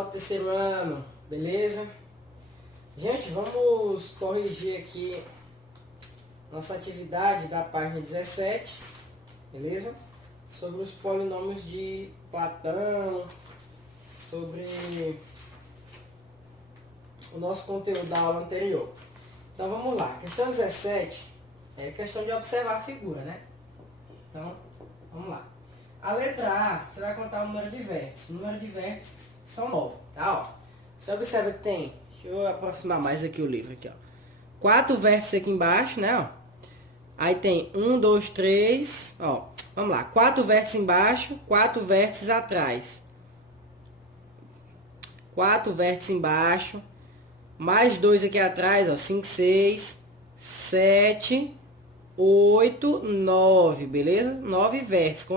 pessoal do terceiro ano, beleza? Gente, vamos corrigir aqui nossa atividade da página 17, beleza? Sobre os polinômios de Platão, sobre o nosso conteúdo da aula anterior. Então vamos lá, questão 17 é questão de observar a figura, né? Então, vamos lá. A letra A, você vai contar o número de vértices. O número de vértices são 9, tá? Ó, você observa que tem, deixa eu aproximar mais aqui o livro, aqui, ó. 4 vértices aqui embaixo, né, ó. Aí tem 1, 2, 3, ó. Vamos lá, 4 vértices embaixo, 4 vértices atrás. 4 vértices embaixo, mais 2 aqui atrás, ó. 5, 6, 7, 8, 9, beleza? 9 vértices.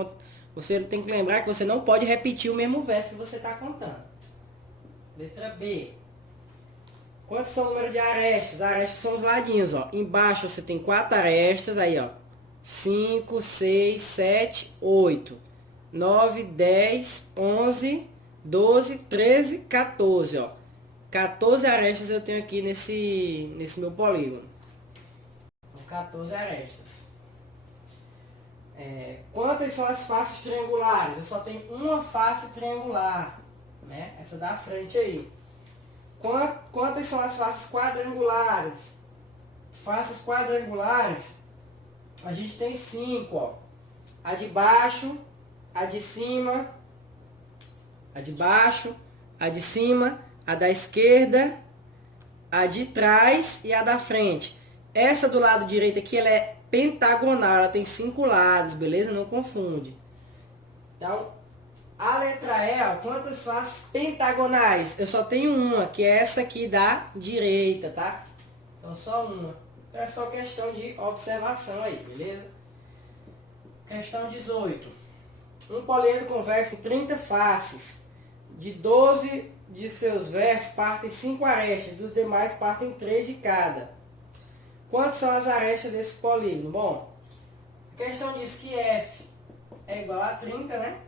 Você tem que lembrar que você não pode repetir o mesmo vértice que você está contando. Letra B. Quantos são o número de arestas? Arestas são os ladinhos, ó. Embaixo você tem 4 arestas, aí, ó. 5, 6, 7, 8, 9, 10, 11, 12, 13, 14, ó. 14 arestas eu tenho aqui nesse meu polígono. São 14 arestas. Quantas são as faces triangulares? Eu só tenho uma face triangular, né? Essa da frente aí. Quantas são as faces quadrangulares? Faces quadrangulares, a gente tem 5, ó. A de baixo, a de cima, a de baixo, a de cima, a da esquerda, a de trás e a da frente. Essa do lado direito aqui, ela é pentagonal, ela tem 5 lados, beleza? Não confunde. Então, a letra E, ó, quantas faces pentagonais? Eu só tenho uma, que é essa aqui da direita, tá? Então, só uma. Então, é só questão de observação aí, beleza? Questão 18. Um poliedro convexo tem 30 faces. De 12 de seus vértices partem 5 arestas, dos demais partem 3 de cada. Quantas são as arestas desse polígono? Bom, a questão diz que F é igual a 30, né?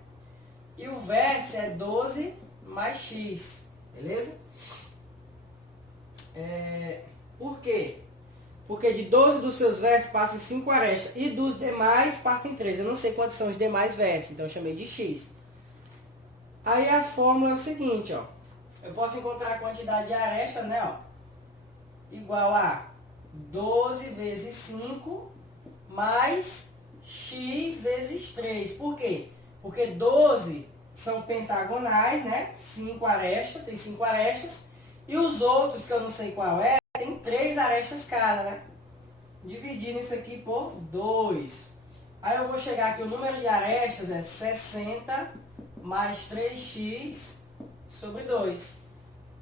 E o vértice é 12 mais x, beleza? Por quê? Porque de 12 dos seus vértices passam 5 arestas e dos demais partem 3. Eu não sei quantos são os demais vértices, então eu chamei de x. Aí a fórmula é o seguinte, ó. Eu posso encontrar a quantidade de arestas, né, ó, igual a 12 vezes 5 mais x vezes 3. Por quê? Porque 12 são pentagonais, né? 5 arestas, tem 5 arestas. E os outros, que eu não sei qual é, tem 3 arestas cada, né? Dividindo isso aqui por 2. Aí eu vou chegar aqui, o número de arestas é 60 mais 3x sobre 2.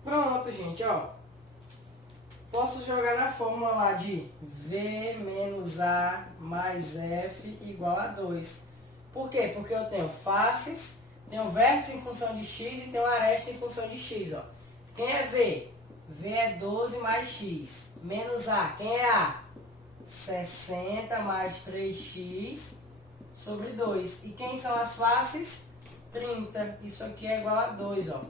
Pronto, gente, ó. Posso jogar na fórmula lá de V menos A mais F igual a 2. Por quê? Porque eu tenho faces, tenho vértice em função de x e tenho aresta em função de x, ó. Quem é V? V é 12 mais x. Menos A. Quem é A? 60 mais 3x sobre 2. E quem são as faces? 30. Isso aqui é igual a 2, ó.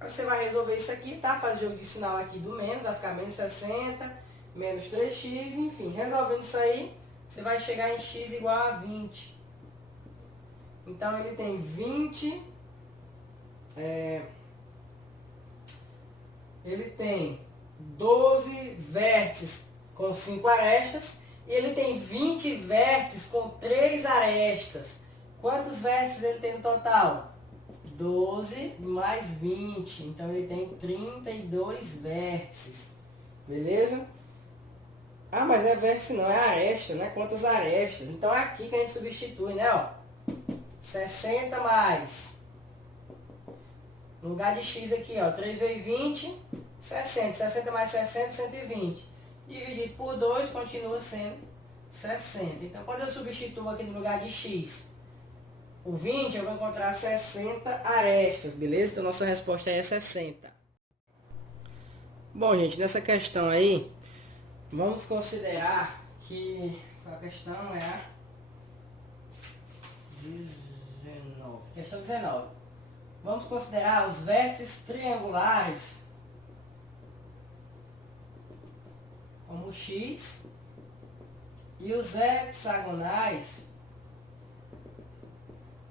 Aí você vai resolver isso aqui, tá? Faz jogo de sinal aqui do menos, vai ficar menos 60, menos 3x, enfim. Resolvendo isso aí, você vai chegar em x igual a 20. Então, ele tem 20... ele tem 12 vértices com 5 arestas e ele tem 20 vértices com 3 arestas. Quantos vértices ele tem no total? 12 mais 20, então ele tem 32 vértices, beleza? Ah, mas não é vértice não, é aresta, né? Quantas arestas? Então é aqui que a gente substitui, né? Ó, 60 mais, no lugar de x aqui, ó, 3 vezes 20, 60, 60 mais 60, 120, dividido por 2 continua sendo 60. Então quando eu substituo aqui no lugar de x o 20, eu vou encontrar 60 arestas, beleza? Então, nossa resposta é 60. Bom, gente, nessa questão aí, vamos considerar que a questão é a 19. Questão 19. Vamos considerar os vértices triangulares como x e os hexagonais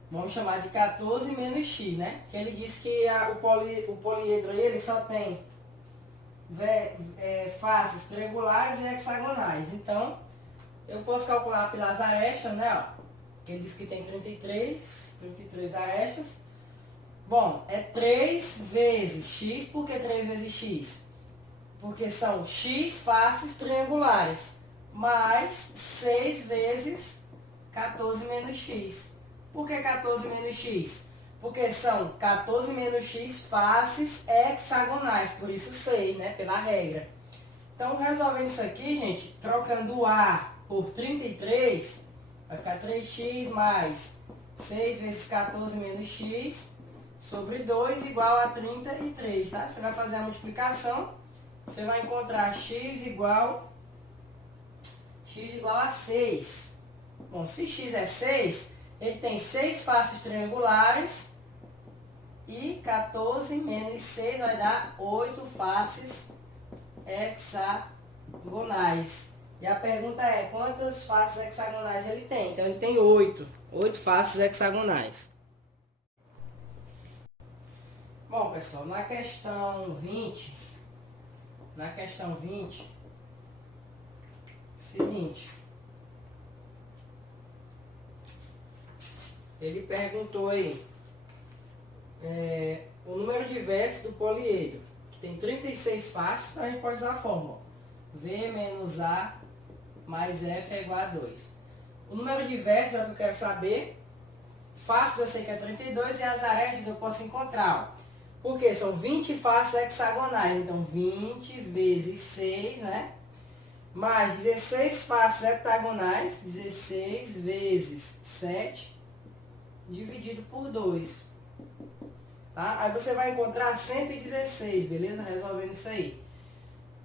vamos chamar de 14 menos x, né? Que ele disse que o poliedro ele só tem faces triangulares e hexagonais. Então, eu posso calcular pelas arestas, né? Ó, que ele disse que tem 33 arestas. Bom, é 3 vezes x. Por que 3 vezes x? Porque são x faces triangulares, mais 6 vezes 14 menos x. Por que 14 menos x? Porque são 14 menos x faces hexagonais, por isso 6, né? Pela regra. Então, resolvendo isso aqui, gente, trocando o A por 33, vai ficar 3x mais 6 vezes 14 menos x sobre 2 igual a 33, tá? Você vai fazer a multiplicação, você vai encontrar x igual a 6. Bom, se x é 6, ele tem 6 faces triangulares e 14 menos 6 vai dar 8 faces hexagonais. E a pergunta é, quantas faces hexagonais ele tem? Então, ele tem 8 faces hexagonais. Bom, pessoal, na questão 20, seguinte, ele perguntou aí o número de vértices do poliedro, que tem 36 faces, então a gente pode usar a fórmula V menos A mais F é igual a 2. O número de vértices é o que eu quero saber. Faces eu sei que é 32 e as arestas eu posso encontrar. Ó. Porque são 20 faces hexagonais, então 20 vezes 6, né? Mais 16 faces heptagonais, 16 vezes 7, dividido por 2. Tá? Aí você vai encontrar 116, beleza? Resolvendo isso aí.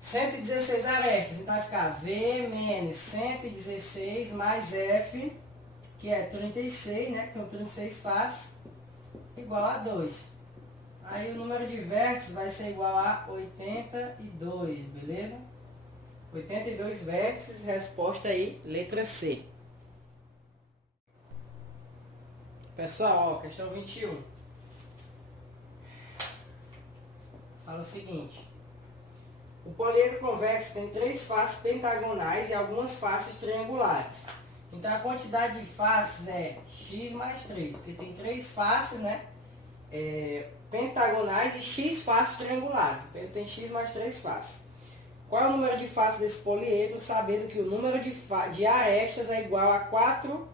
116 arestas, então vai ficar V menos 116 mais F, que é 36, né? Então 36 faces, igual a 2. Aí o número de vértices vai ser igual a 82, beleza? 82 vértices, resposta aí, letra C. Pessoal, ó, questão 21. Fala o seguinte. O poliedro convexo tem 3 faces pentagonais e algumas faces triangulares. Então a quantidade de faces é x mais 3, porque tem 3 faces, né? Pentagonais e x faces triangulares. Então ele tem x mais 3 faces. Qual é o número de faces desse poliedro, sabendo que o número de arestas é igual a 4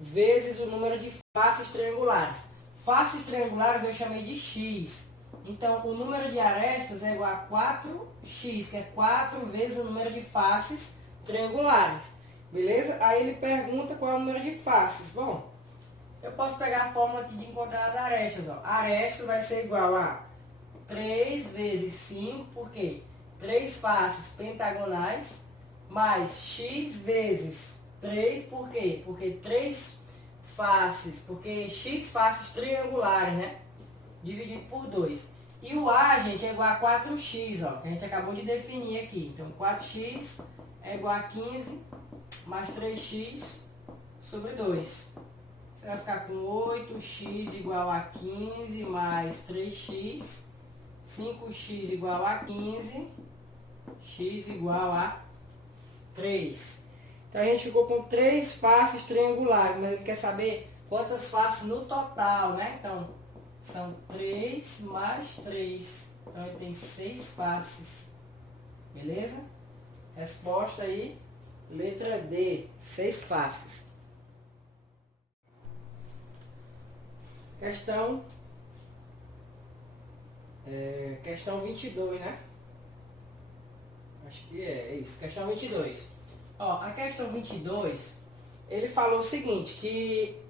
vezes o número de faces triangulares. Faces triangulares eu chamei de x. Então, o número de arestas é igual a 4x, que é 4 vezes o número de faces triangulares. Beleza? Aí ele pergunta qual é o número de faces. Bom, eu posso pegar a fórmula aqui de encontrar as arestas. Ó. Aresta vai ser igual a 3 vezes 5, por quê? 3 faces pentagonais, mais x vezes 3, por quê? Porque x faces triangulares, né? Dividido por 2. E o A, gente, é igual a 4x, ó, que a gente acabou de definir aqui. Então, 4x é igual a 15 mais 3x sobre 2. Você vai ficar com 8x igual a 15 mais 3x, 5x igual a 15, x igual a 3. Então, a gente ficou com 3 faces triangulares, mas ele quer saber quantas faces no total, né? Então, são 3 mais 3. Então, ele tem 6 faces. Beleza? Resposta aí, letra D, 6 faces. Questão 22, né? Acho que é isso. Questão 22. Ó, a questão 22, ele falou o seguinte, que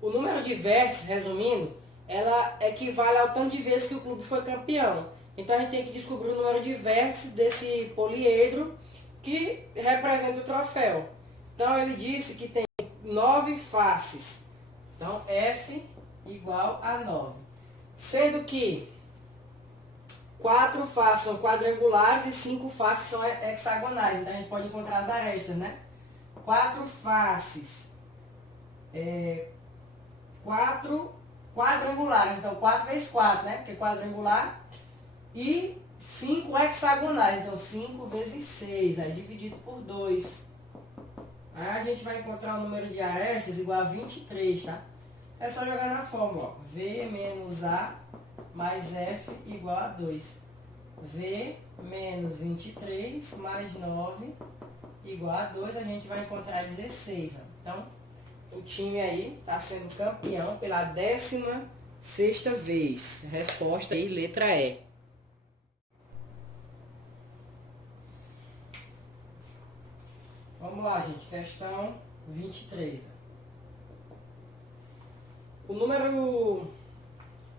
o número de vértices, resumindo, ela equivale ao tanto de vezes que o clube foi campeão. Então, a gente tem que descobrir o número de vértices desse poliedro que representa o troféu. Então, ele disse que tem 9 faces. Então, F igual a 9. Sendo que 4 faces são quadrangulares e 5 faces são hexagonais. Então a gente pode encontrar as arestas, né? 4 faces, 4 quadrangulares. Então 4 vezes 4, né? Porque quadrangular. E 5 hexagonais. Então 5 vezes 6. Aí dividido por 2. Aí a gente vai encontrar o número de arestas igual a 23, tá? É só jogar na fórmula, ó. V menos A mais F igual a 2. V menos 23 mais 9 igual a 2, a gente vai encontrar 16. Ó. Então, o time aí está sendo campeão pela 16ª vez. Resposta aí, letra E. Vamos lá, gente. Questão 23. O número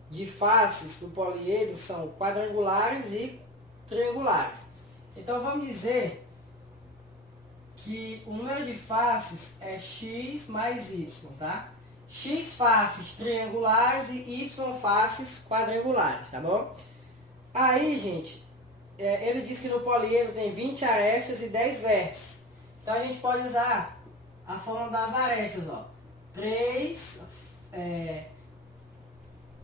de faces do poliedro são quadrangulares e triangulares. Então vamos dizer que o número de faces é x mais y, tá? X faces triangulares e y faces quadrangulares, tá bom? Aí, gente, ele diz que no poliedro tem 20 arestas e 10 vértices. Então a gente pode usar a fórmula das arestas, ó. 3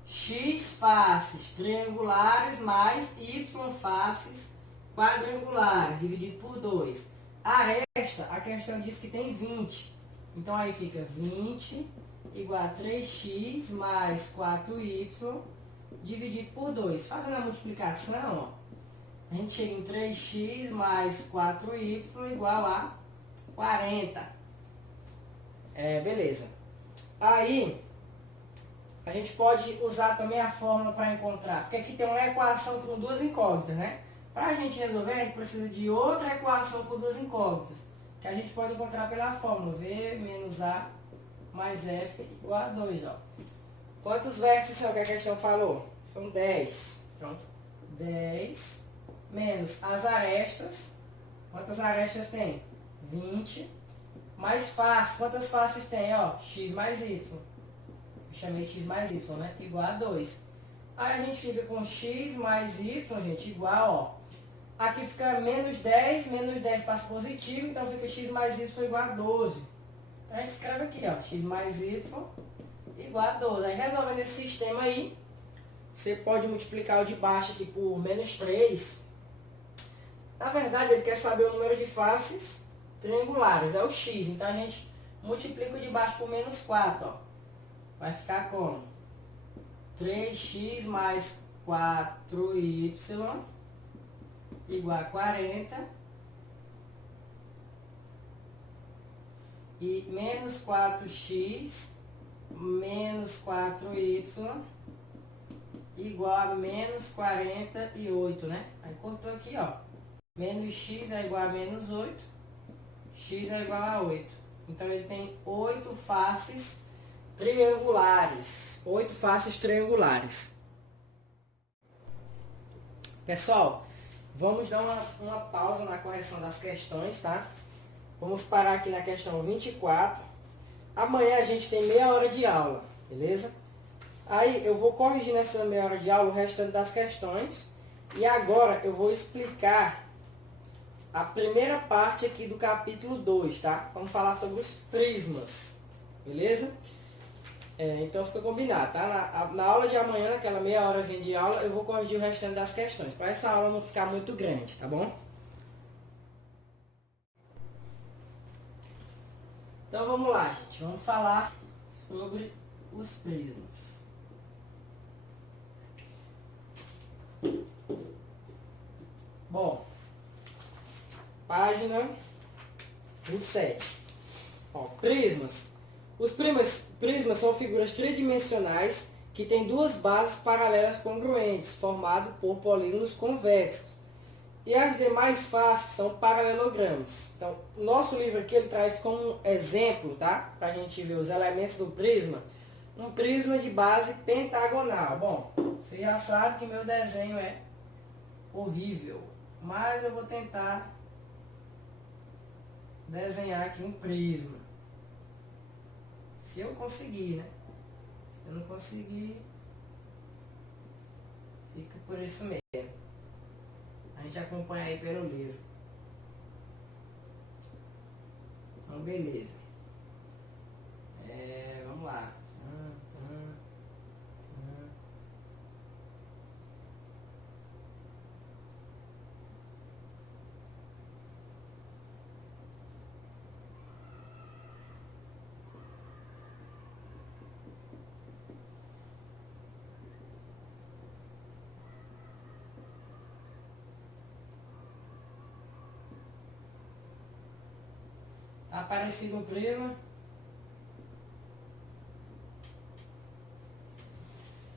x faces triangulares mais y faces quadrangulares, dividido por 2. Aresta, a questão diz que tem 20. Então aí fica 20 igual a 3x mais 4y dividido por 2. Fazendo a multiplicação, ó, a gente chega em 3x mais 4y igual a 40. Beleza. Aí, a gente pode usar também a fórmula para encontrar, porque aqui tem uma equação com duas incógnitas, né? Para a gente resolver, a gente precisa de outra equação com duas incógnitas, que a gente pode encontrar pela fórmula V menos A mais F igual a 2, ó. Quantos vértices são que a questão falou? São 10. Então, 10 menos as arestas. Quantas arestas tem? 20. Mais faces. Quantas faces tem? Ó, x mais y. Eu chamei x mais y, né? Igual a 2. Aí a gente fica com x mais y, gente, igual, ó. Aqui fica menos 10 passa positivo, então fica x mais y igual a 12. Então a gente escreve aqui, ó, x mais y igual a 12. Aí resolvendo esse sistema aí, você pode multiplicar o de baixo aqui por menos 3. Na verdade, ele quer saber o número de faces triangulares, é o x. Então a gente multiplica o de baixo por menos 4, ó. Vai ficar como? 3x mais 4y igual a 40. E menos 4x menos 4y igual a menos 48, né? Aí cortou aqui, ó. Menos x é igual a menos 8. X é igual a 8. Então ele tem 8 faces triangulares. 8 faces triangulares. Pessoal, vamos dar uma pausa na correção das questões, tá? Vamos parar aqui na questão 24. Amanhã a gente tem meia hora de aula, beleza? Aí eu vou corrigir nessa meia hora de aula o restante das questões. E agora eu vou explicar a primeira parte aqui do capítulo 2, tá? Vamos falar sobre os prismas, beleza? Então fica combinado, tá? Na aula de amanhã, naquela meia horazinha de aula, eu vou corrigir o restante das questões, para essa aula não ficar muito grande, tá bom? Então vamos lá, gente. Vamos falar sobre os prismas. Bom, página 27. Ó, prismas. Os prismas são figuras tridimensionais que têm duas bases paralelas congruentes, formadas por polígonos convexos. E as demais faces são paralelogramas. Então, o nosso livro aqui ele traz como exemplo, tá? Para a gente ver os elementos do prisma. Um prisma de base pentagonal. Bom, você já sabe que meu desenho é horrível, mas eu vou tentar desenhar aqui um prisma. Se eu conseguir, né? Se eu não conseguir, Fica por isso mesmo. A gente acompanha aí pelo livro. Então, beleza. Vamos lá. Tá aparecido o prisma.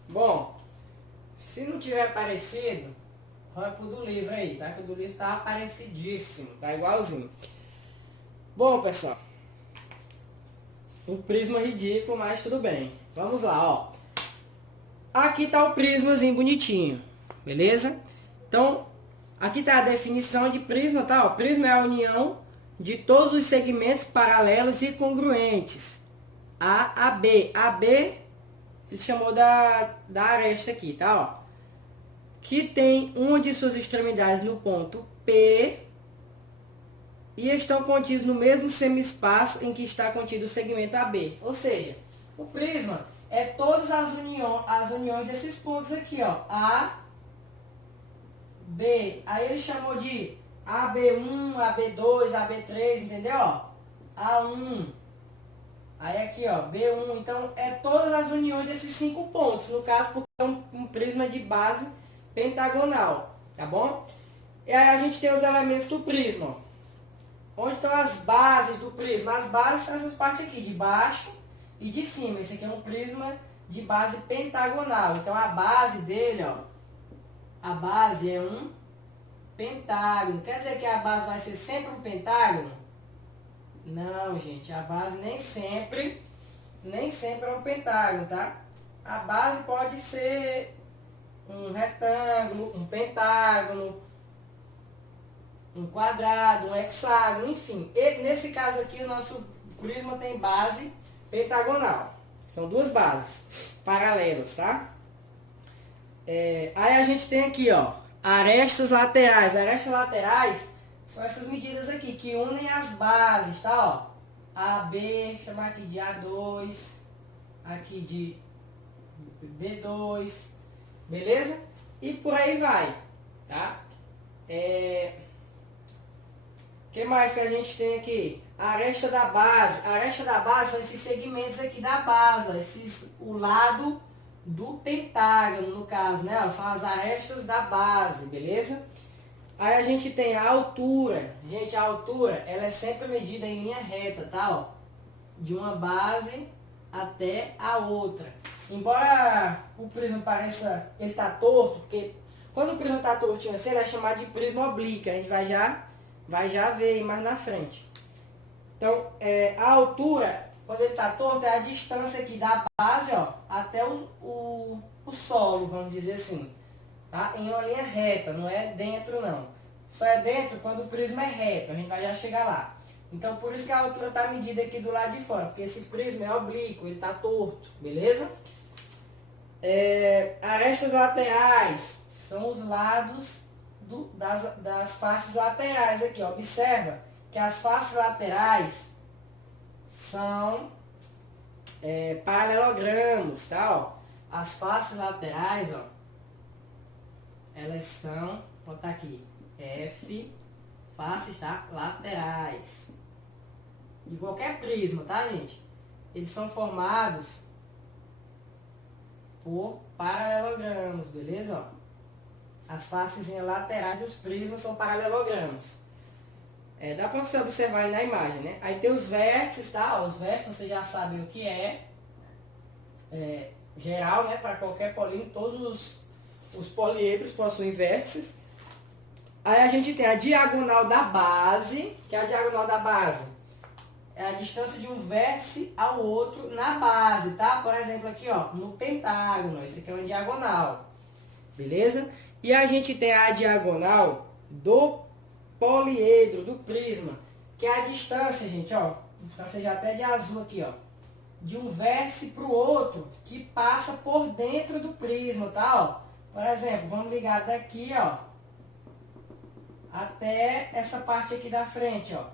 Bom, se não tiver aparecido, olha pro do livro aí, tá? Que o do livro tá aparecidíssimo, tá igualzinho. Bom, pessoal, um prisma ridículo, mas tudo bem. Vamos lá, ó. Aqui tá o prismazinho bonitinho, beleza? Então, aqui tá a definição de prisma, tá? O prisma é a união de todos os segmentos paralelos e congruentes. A B. A B, ele chamou da aresta aqui, tá? Ó. Que tem uma de suas extremidades no ponto P e estão contidos no mesmo semi-espaço em que está contido o segmento AB. Ou seja, o prisma é todas as uniões desses pontos aqui, ó. A, B. Aí ele chamou de AB1, AB2, AB3, entendeu? Ó, A1. Aí aqui, ó, B1. Então, é todas as uniões desses 5 pontos. No caso, porque é um prisma de base pentagonal, tá bom? E aí a gente tem os elementos do prisma, ó. Onde estão as bases do prisma? As bases são essas partes aqui, de baixo e de cima. Esse aqui é um prisma de base pentagonal. Então, a base dele, ó, a base é um pentágono. Quer dizer que a base vai ser sempre um pentágono? Não, gente, a base nem sempre é um pentágono, tá? A base pode ser um retângulo, um pentágono, um quadrado, um hexágono, enfim. E nesse caso aqui, o nosso prisma tem base pentagonal. São duas bases paralelas, tá? Aí a gente tem aqui, ó, arestas laterais. Arestas laterais são essas medidas aqui, que unem as bases, tá? Ó, AB, chamar aqui de A2, aqui de B2, beleza? E por aí vai, tá? Que mais que a gente tem aqui? A aresta da base. A aresta da base são esses segmentos aqui da base, ó, o lado do pentágono, no caso, né? Ó, são as arestas da base, beleza? Aí a gente tem a altura. Gente, a altura, ela é sempre medida em linha reta, tá? Ó, de uma base até a outra. Embora o prisma pareça, ele tá torto, porque quando o prisma tá tortinho assim, ele é chamado de prisma oblíquo. A gente vai já ver aí mais na frente. Então, a altura, quando ele está torto, é a distância aqui da base, ó, até o solo, vamos dizer assim. Tá? Em uma linha reta, não é dentro não. Só é dentro quando o prisma é reto, a gente vai já chegar lá. Então, por isso que a altura está medida aqui do lado de fora, porque esse prisma é oblíquo, ele está torto, beleza? Arestas laterais são os lados das faces laterais aqui, ó. Observa que as faces laterais são paralelogramos, tá? Ó. As faces laterais, ó, elas são, vou botar aqui, F, faces, tá? Laterais. De qualquer prisma, tá, gente? Eles são formados por paralelogramos, beleza? Ó. As faces laterais dos prismas são paralelogramos. Dá para você observar aí na imagem, né? Aí tem os vértices, tá? Os vértices você já sabe o que é. Geral, né? Para qualquer polígono, todos os poliedros possuem vértices. Aí a gente tem a diagonal da base, que é a diagonal da base. É a distância de um vértice ao outro na base, tá? Por exemplo, aqui, ó, no pentágono. Esse aqui é uma diagonal. Beleza? E a gente tem a diagonal do poliedro, do prisma, que é a distância, gente, ó, então seja até de azul aqui, ó, de um vértice para o outro, que passa por dentro do prisma, tá, ó, Por exemplo, vamos ligar daqui, ó, até essa parte aqui da frente, ó.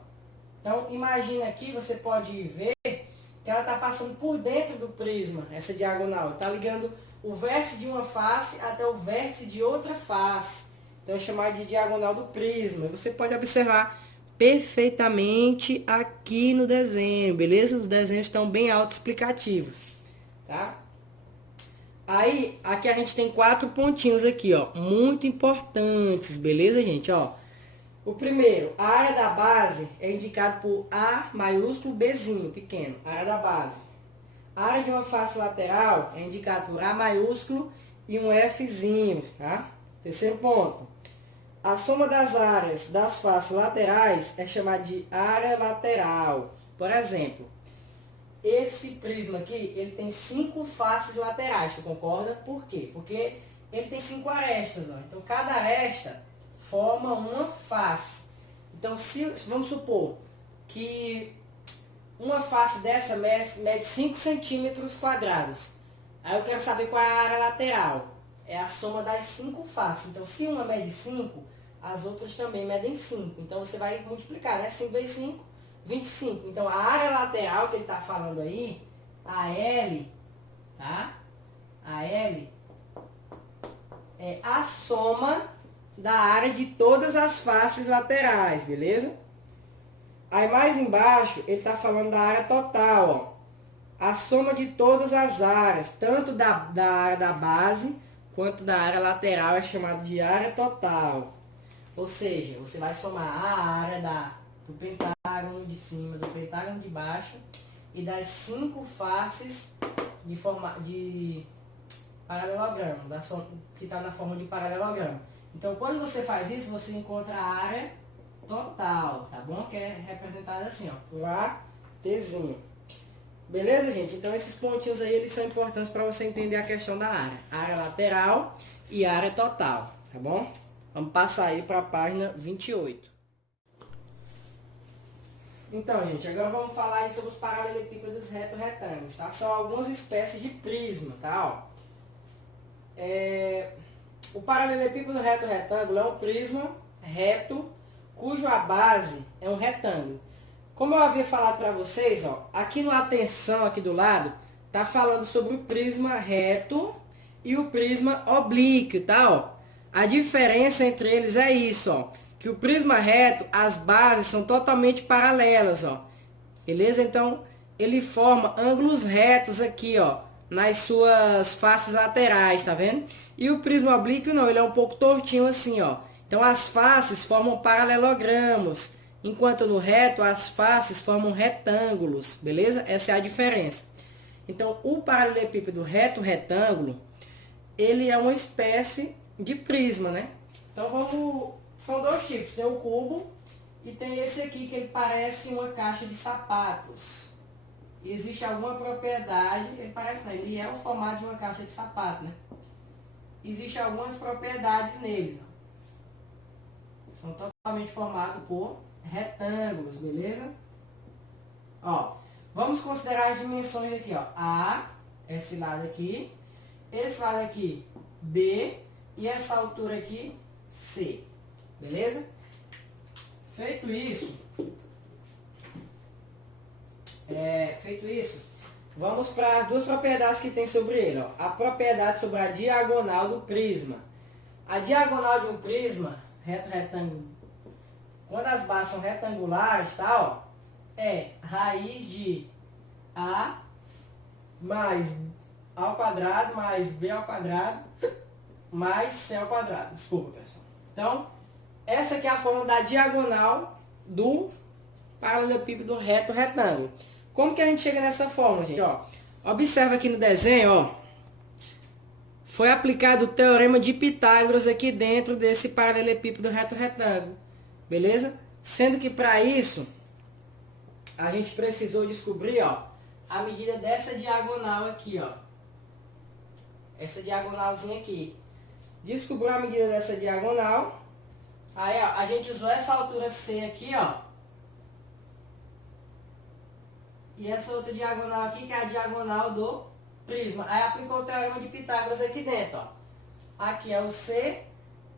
Então, imagina aqui, você pode ver que ela está passando por dentro do prisma, essa diagonal. Está ligando o vértice de uma face até o vértice de outra face. Então, é chamado de diagonal do prisma. Você pode observar perfeitamente aqui no desenho, beleza? Os desenhos estão bem autoexplicativos, tá? Aí, aqui a gente tem 4 pontinhos aqui, ó, muito importantes, beleza, gente? Ó, o primeiro, a área da base é indicado por A maiúsculo, Bzinho, pequeno, área da base. A área de uma face lateral é indicado por A maiúsculo e um Fzinho, tá? Terceiro ponto, a soma das áreas das faces laterais é chamada de área lateral. Por exemplo, esse prisma aqui, ele tem 5 faces laterais, tu concorda? Por quê? Porque ele tem 5 arestas, ó. Então, cada aresta forma uma face. Então, se vamos supor que uma face dessa mede 5 centímetros quadrados. Aí eu quero saber qual é a área lateral. É a soma das 5 faces. Então, se uma mede 5, as outras também medem 5. Então, você vai multiplicar, né? 5 vezes 5, 25. Então, a área lateral que ele está falando aí, a L, tá? A L é a soma da área de todas as faces laterais, beleza? Aí mais embaixo, ele está falando da área total, ó. A soma de todas as áreas, tanto da área da base, quanto da área lateral, é chamado de área total. Ou seja, você vai somar a área do pentágono de cima, do pentágono de baixo, e das 5 faces de paralelogramo, que está na forma de paralelogramo. Então, quando você faz isso, você encontra a área total, tá bom? Que é representada assim, ó, por A, Tzinho. Beleza, gente? Então, esses pontinhos aí, eles são importantes para você entender a questão da área. Área lateral e área total, tá bom? Vamos passar aí para a página 28. Então, gente, agora vamos falar aí sobre os paralelepípedos reto-retângulos, tá? São algumas espécies de prisma, tá? Ó. O paralelepípedo reto-retângulo é um prisma reto, cuja base é um retângulo. Como eu havia falado para vocês, ó, aqui no atenção, aqui do lado, tá falando sobre o prisma reto e o prisma oblíquo, tá? Ó. A diferença entre eles é isso, ó, que o prisma reto, as bases são totalmente paralelas, ó. Beleza? Então, ele forma ângulos retos aqui, ó, nas suas faces laterais, tá vendo? E o prisma oblíquo não, ele é um pouco tortinho assim, ó. Então, as faces formam paralelogramos, enquanto no reto as faces formam retângulos, beleza? Essa é a diferença. Então, o paralelepípedo reto-retângulo, ele é uma espécie de prisma, né? Então, são dois tipos, tem o cubo e tem esse aqui que ele parece uma caixa de sapatos. Existe alguma propriedade, ele parece não, ele é o formato de uma caixa de sapato, né? Existem algumas propriedades neles, ó. São totalmente formados por retângulos, beleza? Ó, vamos considerar as dimensões aqui, ó. A, esse lado aqui, esse lado aqui, B, e essa altura aqui, C. Beleza? Feito isso, vamos para as duas propriedades que tem sobre ele. Ó. A propriedade sobre a diagonal do prisma. A diagonal de um prisma, reto-retângulo, quando as bases são retangulares, tá, ó, é raiz de A mais A ao quadrado mais B ao quadrado mais C ao quadrado. Desculpa, pessoal. Então, essa aqui é a forma da diagonal do paralelepípedo reto-retângulo. Como que a gente chega nessa forma, gente? Ó, observa aqui no desenho, ó. Foi aplicado o teorema de Pitágoras aqui dentro desse paralelepípedo reto-retângulo. Beleza? Sendo que para isso, a gente precisou descobrir, ó, a medida dessa diagonal aqui, ó. Essa diagonalzinha aqui. Descobriu a medida dessa diagonal. Aí, ó, a gente usou essa altura C aqui, ó. E essa outra diagonal aqui, que é a diagonal do prisma. Aí aplicou o teorema de Pitágoras aqui dentro, ó. aqui é o C.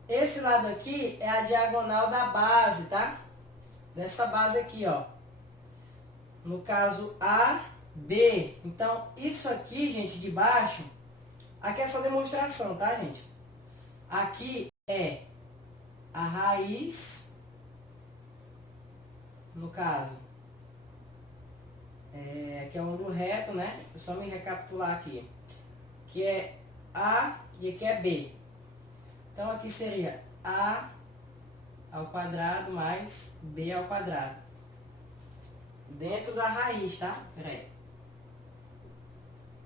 Esse lado aqui é a diagonal da base, tá? Dessa base aqui, ó. No caso, A, B. Então, isso aqui, gente, de baixo, aqui é só demonstração, tá, gente? Aqui é a raiz, no caso, aqui é um ângulo reto, né? Eu só me recapitular aqui. Que é A e aqui é B. Então, aqui seria A ao quadrado mais B ao quadrado. Dentro da raiz, tá? Pera aí.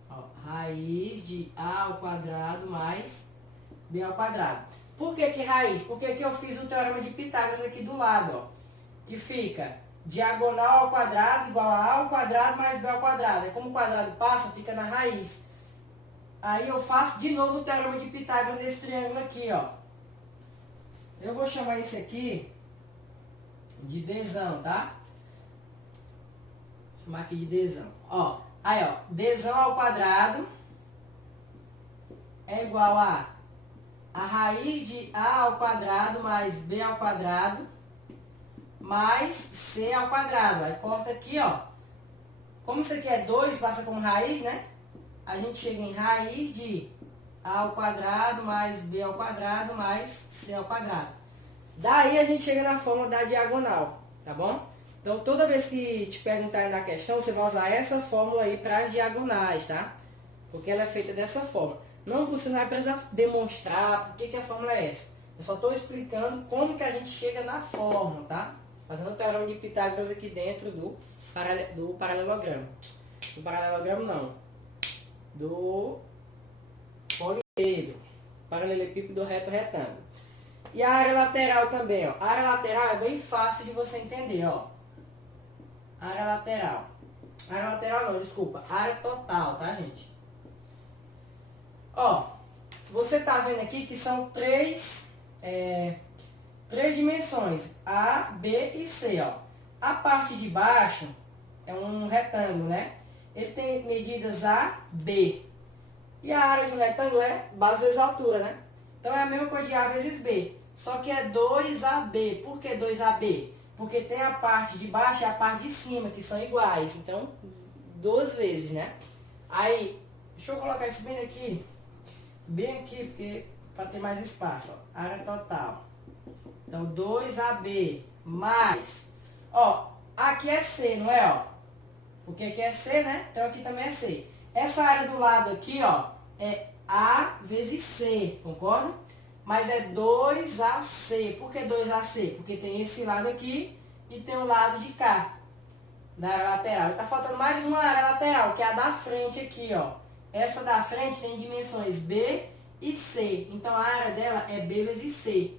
Ó, raiz de A ao quadrado mais B ao quadrado. Por que que raiz? Porque aqui eu fiz o teorema de Pitágoras aqui do lado, ó. Que fica diagonal ao quadrado igual a A ao quadrado mais B ao quadrado. É como o quadrado passa, fica na raiz. Aí eu faço de novo o teorema de Pitágoras nesse triângulo aqui, ó. Eu vou chamar esse aqui de Dzão, tá? Vou chamar aqui de Dzão. Ó, aí, ó, Dzão ao quadrado é igual a raiz de A ao quadrado mais B ao quadrado mais C ao quadrado. Aí corta aqui, ó. Como isso aqui é 2, passa como raiz, né? A gente chega em raiz de A ao quadrado mais B ao quadrado mais C ao quadrado. Daí a gente chega na fórmula da diagonal, tá bom? Então, toda vez que te perguntarem na questão, você vai usar essa fórmula aí para as diagonais, tá? Porque ela é feita dessa forma. Não, você não vai precisar demonstrar por que a fórmula é essa. Eu só estou explicando como que a gente chega na fórmula, tá? Fazendo o teorema de Pitágoras aqui dentro do paralelogramo. Do paralelogramo não. Do poliedro. Paralelepípedo reto retângulo. E a área lateral também, ó. A área lateral é bem fácil de você entender, ó. Área lateral. Área lateral não, desculpa. Área total, tá, gente? Ó, você tá vendo aqui que são três dimensões. A, B e C, ó. A parte de baixo é um retângulo, né? Ele tem medidas A, B. E a área de um retângulo é base vezes altura, né? Então é a mesma coisa de A vezes B. Só que é 2AB. Por que 2AB? Porque tem a parte de baixo e a parte de cima, que são iguais. Então, 2 vezes, né? Aí, deixa eu colocar isso bem aqui. Bem aqui, porque para ter mais espaço. Ó. Área total. Então, 2AB mais... Ó, aqui é C, não é? Ó? Porque aqui é C, né? Então, aqui também é C. Essa área do lado aqui, ó, é A vezes C, concorda? Mas é 2AC. Por que 2AC? Porque tem esse lado aqui e tem o lado de cá, da área lateral. E tá faltando mais uma área lateral, que é a da frente aqui, ó. Essa da frente tem dimensões B e C. Então, a área dela é B vezes C.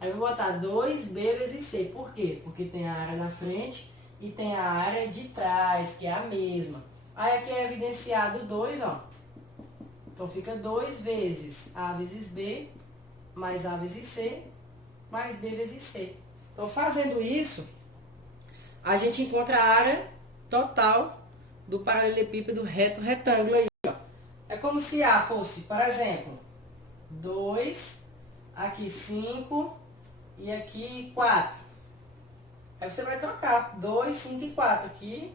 Aí eu vou botar 2B vezes C. Por quê? Porque tem a área da frente e tem a área de trás, que é a mesma. Aí aqui é evidenciado 2, ó. Então, fica 2 vezes A vezes B, mais A vezes C, mais B vezes C. Então, fazendo isso, a gente encontra a área total do paralelepípedo reto retângulo aí, ó. É como se A fosse, por exemplo, 2, aqui 5 e aqui 4. Aí você vai trocar 2, 5 e 4 aqui,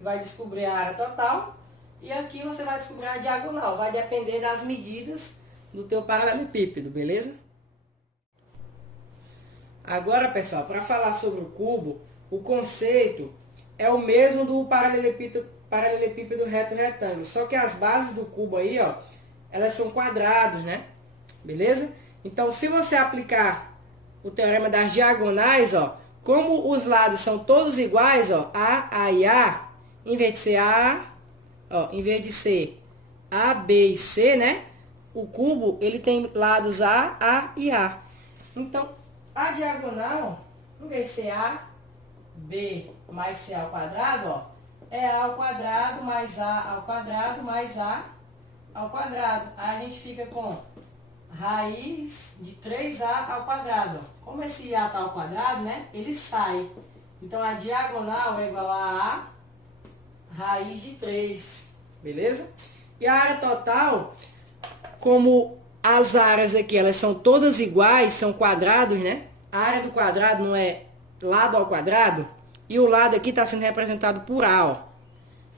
vai descobrir a área total, e aqui você vai descobrir a diagonal. Vai depender das medidas do teu paralelepípedo, beleza? Agora, pessoal, para falar sobre o cubo, o conceito é o mesmo do paralelepípedo reto retângulo, só que as bases do cubo aí, ó, elas são quadrados, né? Beleza? Então, se você aplicar o teorema das diagonais, ó, como os lados são todos iguais, ó, A e A, em vez de ser A, ó, em vez de ser A, B e C, né? O cubo, ele tem lados A e A. Então, a diagonal, em vez de ser A, B mais C ao quadrado, ó, é A ao quadrado mais A ao quadrado mais A ao quadrado. Aí a gente fica com raiz de 3A ao quadrado. Como esse A está ao quadrado, né? Ele sai. Então, a diagonal é igual a raiz de 3. Beleza? E a área total, como as áreas aqui, elas são todas iguais, são quadrados, né? A área do quadrado não é lado ao quadrado, e o lado aqui está sendo representado por A, ó.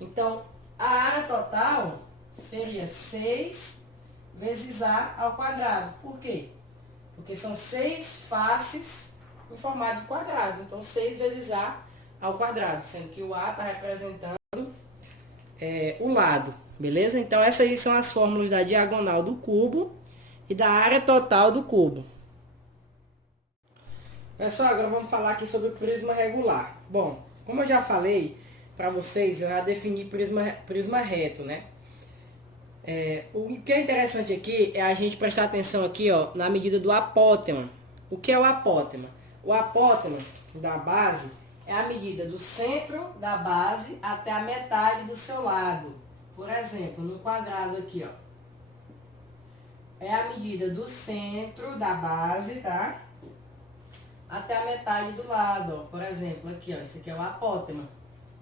Então, a área total seria 6 vezes A ao quadrado. Por quê? Porque são 6 faces em formato de quadrado. Então, 6 vezes A ao quadrado, sendo que o A está representando o lado, beleza? Então, essas aí são as fórmulas da diagonal do cubo e da área total do cubo. Pessoal, agora vamos falar aqui sobre o prisma regular. Bom, como eu já falei para vocês, eu já defini prisma reto, né? O que é interessante aqui é a gente prestar atenção aqui, ó, na medida do apótema. O que é o apótema? O apótema da base é a medida do centro da base até a metade do seu lado. Por exemplo, no quadrado aqui, ó, é a medida do centro da base, tá? Até a metade do lado, ó. Por exemplo, aqui, ó, esse aqui é o apótema.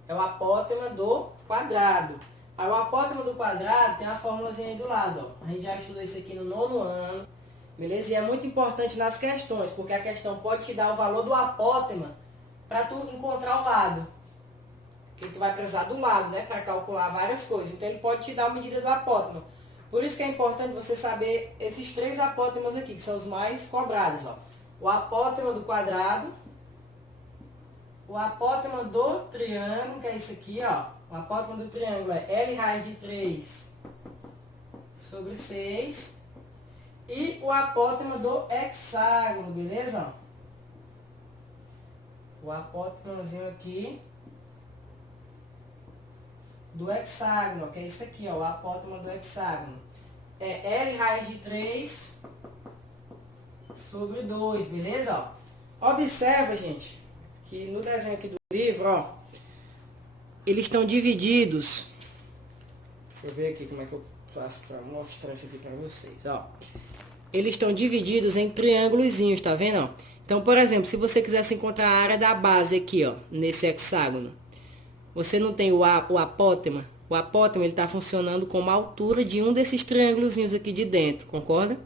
É o apótema do quadrado. Aí o apótema do quadrado tem a fórmulazinha aí do lado, ó. A gente já estudou isso aqui no 9º ano, beleza? E é muito importante nas questões, porque a questão pode te dar o valor do apótema para tu encontrar o lado. Porque tu vai precisar do lado, né, para calcular várias coisas. Então ele pode te dar a medida do apótema. Por isso que é importante você saber esses 3 apótemas aqui, que são os mais cobrados, ó. O apótema do quadrado, o apótema do triângulo, que é isso aqui, ó. O apótema do triângulo é L raiz de 3 sobre 6. E o apótema do hexágono, beleza? O apótemazinho aqui do hexágono, que é isso aqui, ó. O apótema do hexágono é L raiz de 3 sobre 2, beleza? Ó. Observa, gente, que no desenho aqui do livro, ó, eles estão divididos. Deixa eu ver aqui como é que eu faço para mostrar isso aqui para vocês, ó. Eles estão divididos em triângulozinhos, tá vendo? Ó? Então, por exemplo, se você quisesse encontrar a área da base aqui, ó, nesse hexágono, você não tem o apótema. O apótema ele está funcionando como a altura de um desses triângulozinhos aqui de dentro, concorda?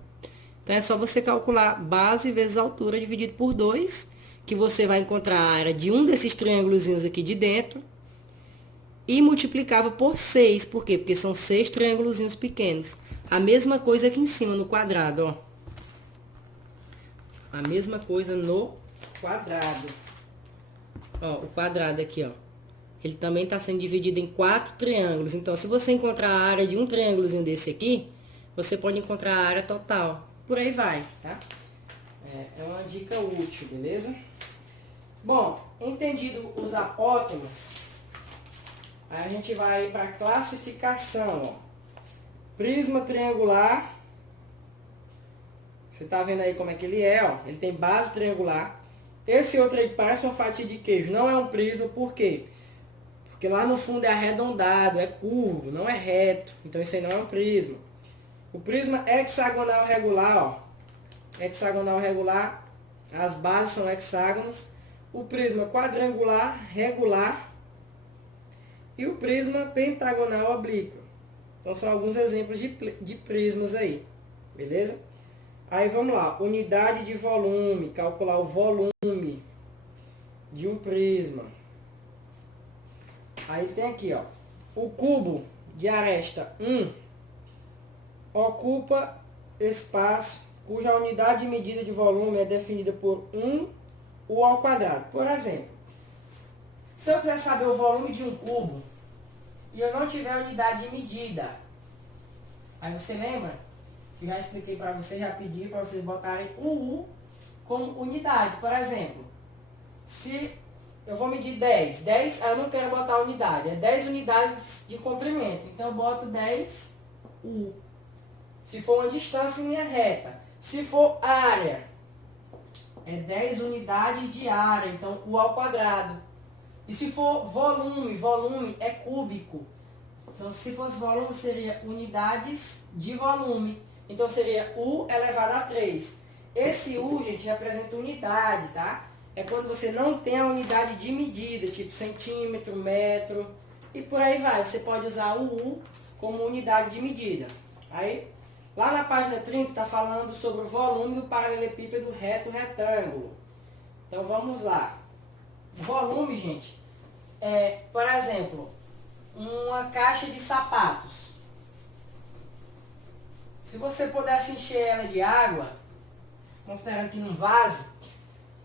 Então é só você calcular base vezes altura dividido por 2, que você vai encontrar a área de um desses triângulozinhos aqui de dentro, e multiplicava por 6. Por quê? Porque são 6 triângulozinhos pequenos. A mesma coisa aqui em cima, no quadrado, ó. A mesma coisa no quadrado. Ó, o quadrado aqui, ó. Ele também está sendo dividido em 4 triângulos. Então, se você encontrar a área de um triângulozinho desse aqui, você pode encontrar a área total. Por aí vai, tá? É uma dica útil, beleza? Bom, entendido os apótemas, aí a gente vai para a classificação, ó. Prisma triangular. Você tá vendo aí como é que ele é, ó. Ele tem base triangular. Esse outro aí parece uma fatia de queijo. Não é um prisma, por quê? Porque lá no fundo é arredondado, é curvo, não é reto. Então isso aí não é um prisma. O prisma hexagonal regular, ó. Hexagonal regular, as bases são hexágonos. O prisma quadrangular regular e o prisma pentagonal oblíquo. Então são alguns exemplos de prismas aí, beleza? Aí vamos lá, unidade de volume, calcular o volume de um prisma. Aí tem aqui, ó, o cubo de aresta 1 ocupa espaço cuja unidade de medida de volume é definida por 1 U ao quadrado. Por exemplo, se eu quiser saber o volume de um cubo e eu não tiver unidade de medida, aí você lembra que já expliquei para vocês, já pedi para vocês botarem o U como unidade. Por exemplo, se eu vou medir 10, aí eu não quero botar unidade, é 10 unidades de comprimento, então eu boto 10 U. Se for uma distância em linha reta, se for área, é 10 unidades de área, então U ao quadrado. E se for volume é cúbico. Então, se fosse volume, seria unidades de volume. Então, seria U elevado a 3. Esse U, gente, representa unidade, tá? É quando você não tem a unidade de medida, tipo centímetro, metro, e por aí vai. Você pode usar o U como unidade de medida. Aí, Lá na página 30 está falando sobre o volume do paralelepípedo reto retângulo. Então vamos lá. O volume, gente, por exemplo, uma caixa de sapatos. Se você pudesse encher ela de água, considerando que não vaze,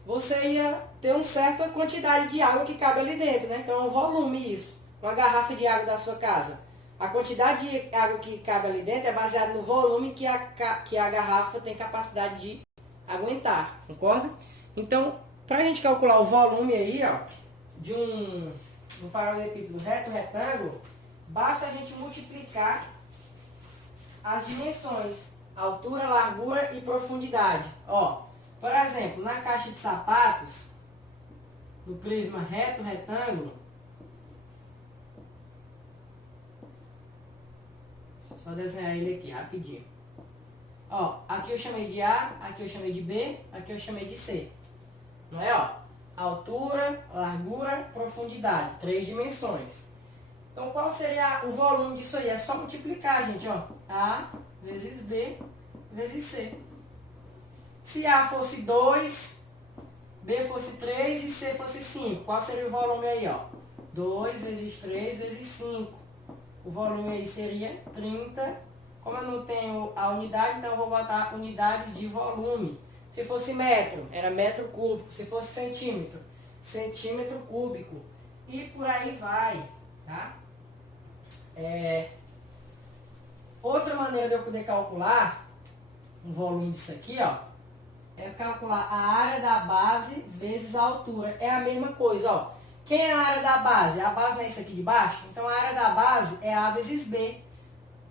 você ia ter uma certa quantidade de água que cabe ali dentro, né? Então é um volume isso. Uma garrafa de água da sua casa. A quantidade de água que cabe ali dentro é baseada no volume que a garrafa tem capacidade de aguentar, concorda? Então, para a gente calcular o volume aí, ó, de um paralelepípedo reto retângulo, basta a gente multiplicar as dimensões, altura, largura e profundidade. Ó, por exemplo, na caixa de sapatos, no prisma reto retângulo, só desenhar ele aqui rapidinho. Ó, aqui eu chamei de A, aqui eu chamei de B, aqui eu chamei de C. Não é, ó? Altura, largura, profundidade, 3 dimensões. Então, qual seria o volume disso aí? É só multiplicar, gente, ó. A vezes B vezes C. Se A fosse 2, B fosse 3 e C fosse 5, qual seria o volume aí, ó? 2 vezes 3 vezes 5. O volume aí seria 30. Como eu não tenho a unidade, então eu vou botar unidades de volume. Se fosse metro, era metro cúbico. Se fosse centímetro, centímetro cúbico. E por aí vai, tá? Outra maneira de eu poder calcular um volume disso aqui, ó, é calcular a área da base vezes a altura. É a mesma coisa, ó. Quem é a área da base? A base não é isso aqui de baixo? Então, a área da base é A vezes B.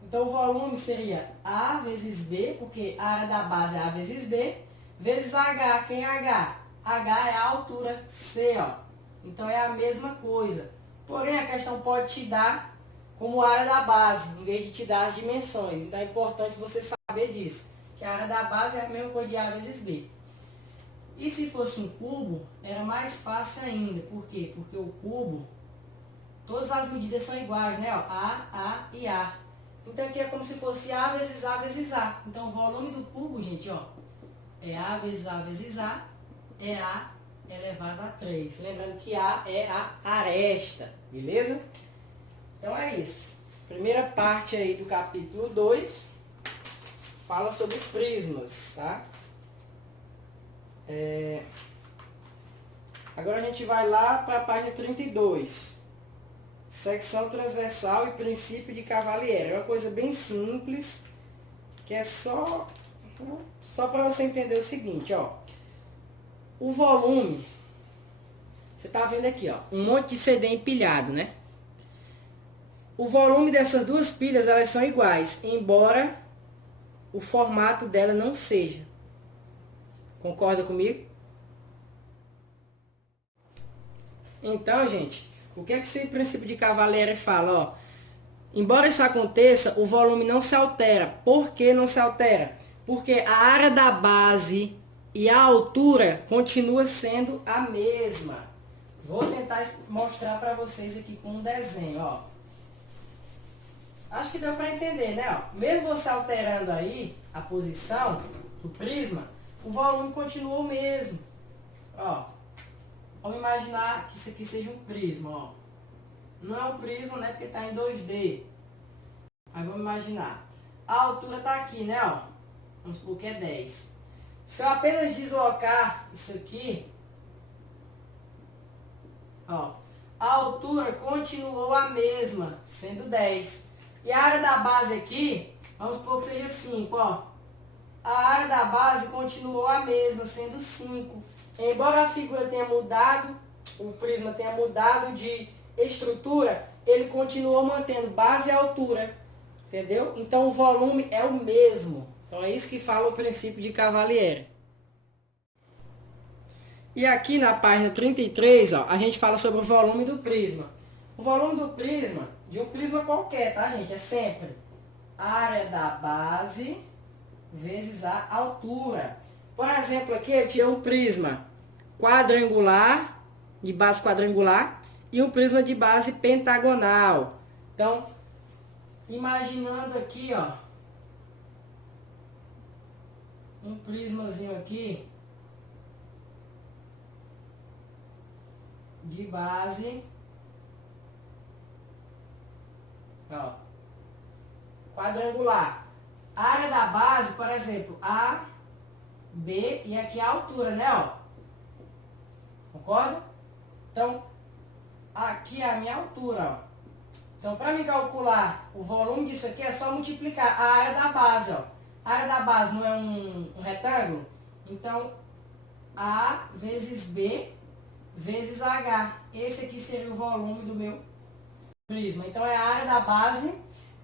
Então, o volume seria A vezes B, porque a área da base é A vezes B, vezes H. Quem é H? H é a altura, C, ó. Então, é a mesma coisa. Porém, a questão pode te dar como área da base, em vez de te dar as dimensões. Então, é importante você saber disso, que a área da base é a mesma coisa de A vezes B. E se fosse um cubo, era mais fácil ainda. Por quê? Porque o cubo, todas as medidas são iguais, né? Ó, A e A. Então aqui é como se fosse A vezes A vezes A. Então o volume do cubo, gente, ó, é A vezes A vezes A, é A elevado a 3. Lembrando que A é a aresta, beleza? Então é isso. Primeira parte aí do capítulo 2 fala sobre prismas, tá? Agora a gente vai lá para a página 32. Secção transversal e princípio de Cavalieri. É uma coisa bem simples, que é só para você entender o seguinte, ó. O volume, você tá vendo aqui, ó, um monte de CD empilhado, né? O volume dessas duas pilhas, elas são iguais, embora o formato dela não seja. Concorda comigo? Então, gente, o que é que esse princípio de Cavalieri fala? Ó, embora isso aconteça, o volume não se altera. Por que não se altera? Porque a área da base e a altura continua sendo a mesma. Vou tentar mostrar para vocês aqui com um desenho, ó. Acho que deu para entender, né? Ó, mesmo você alterando aí a posição do prisma, o volume continua o mesmo. Ó, vamos imaginar que isso aqui seja um prisma, ó. Não é um prisma, né? Porque está em 2D. Mas vamos imaginar. A altura está aqui, né? Ó. Vamos supor que é 10. Se eu apenas deslocar isso aqui, ó, a altura continuou a mesma, sendo 10. E a área da base aqui, vamos supor que seja 5, ó. A área da base continuou a mesma, sendo 5. Embora a figura tenha mudado, o prisma tenha mudado de estrutura, ele continuou mantendo base e altura. Entendeu? Então o volume é o mesmo. Então é isso que fala o princípio de Cavalieri. E aqui na página 33, ó, a gente fala sobre o volume do prisma. O volume do prisma, de um prisma qualquer, tá, gente? É sempre a área da base vezes a altura. Por exemplo, aqui eu tirei um prisma quadrangular, de base quadrangular, e um prisma de base pentagonal. Então, imaginando aqui, ó, um prismazinho aqui de base, ó, quadrangular. A área da base, por exemplo, A, B e aqui a altura, né, ó. Concorda? Então, aqui é a minha altura, ó. Então, para me calcular o volume disso aqui, é só multiplicar a área da base, ó. A área da base não é um retângulo? Então, A vezes B vezes H. Esse aqui seria o volume do meu prisma. Então, é a área da base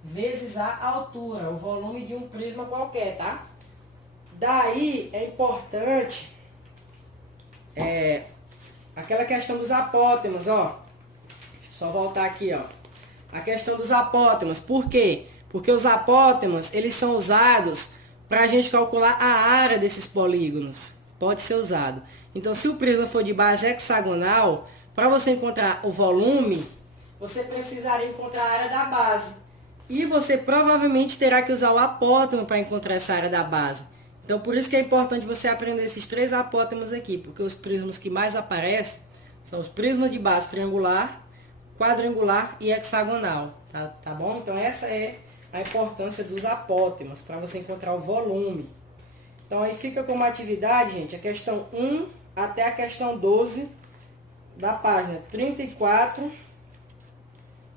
vezes a altura, o volume de um prisma qualquer, tá? Daí, é importante aquela questão dos apótemas, ó. Deixa eu só voltar aqui, ó. A questão dos apótemas. Por quê? Porque os apótemas, eles são usados para a gente calcular a área desses polígonos. Pode ser usado. Então, se o prisma for de base hexagonal, para você encontrar o volume, você precisaria encontrar a área da base. E você provavelmente terá que usar o apótemo para encontrar essa área da base. Então, por isso que é importante você aprender esses 3 apótemas aqui, porque os prismas que mais aparecem são os prismas de base triangular, quadrangular e hexagonal, tá bom? Então essa é a importância dos apótemas, para você encontrar o volume. Então aí fica como atividade, gente, a questão 1 até a questão 12, da página 34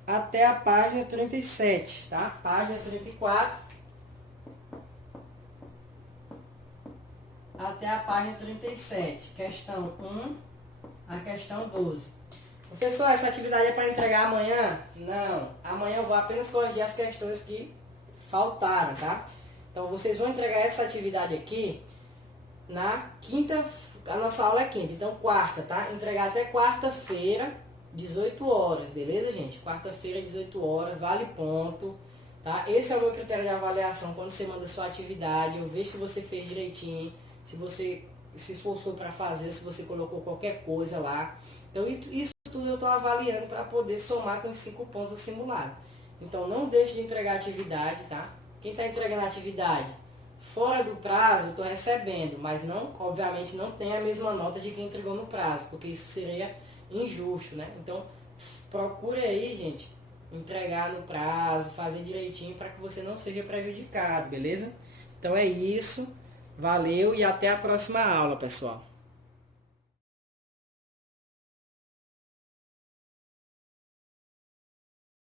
até a página 37, tá? Página 34 até a página 37, questão 1 a questão 12. Professor, essa atividade é para entregar amanhã? Não. Amanhã eu vou apenas corrigir as questões que faltaram, tá? Então, vocês vão entregar essa atividade aqui na quinta. A nossa aula é quinta, então quarta, tá? Entregar até quarta-feira, 18 horas, beleza, gente? Quarta-feira, 18 horas, vale ponto, tá? Esse é o meu critério de avaliação quando você manda sua atividade. Eu vejo se você fez direitinho, se você se esforçou para fazer, se você colocou qualquer coisa lá. Então, isso tudo eu estou avaliando para poder somar com os 5 pontos do simulado. Então, não deixe de entregar a atividade, tá? Quem está entregando a atividade fora do prazo, eu estou recebendo, mas não, obviamente não tem a mesma nota de quem entregou no prazo, porque isso seria injusto, né? Então, procure aí, gente, entregar no prazo, fazer direitinho para que você não seja prejudicado, beleza? Então é isso, valeu e até a próxima aula, pessoal.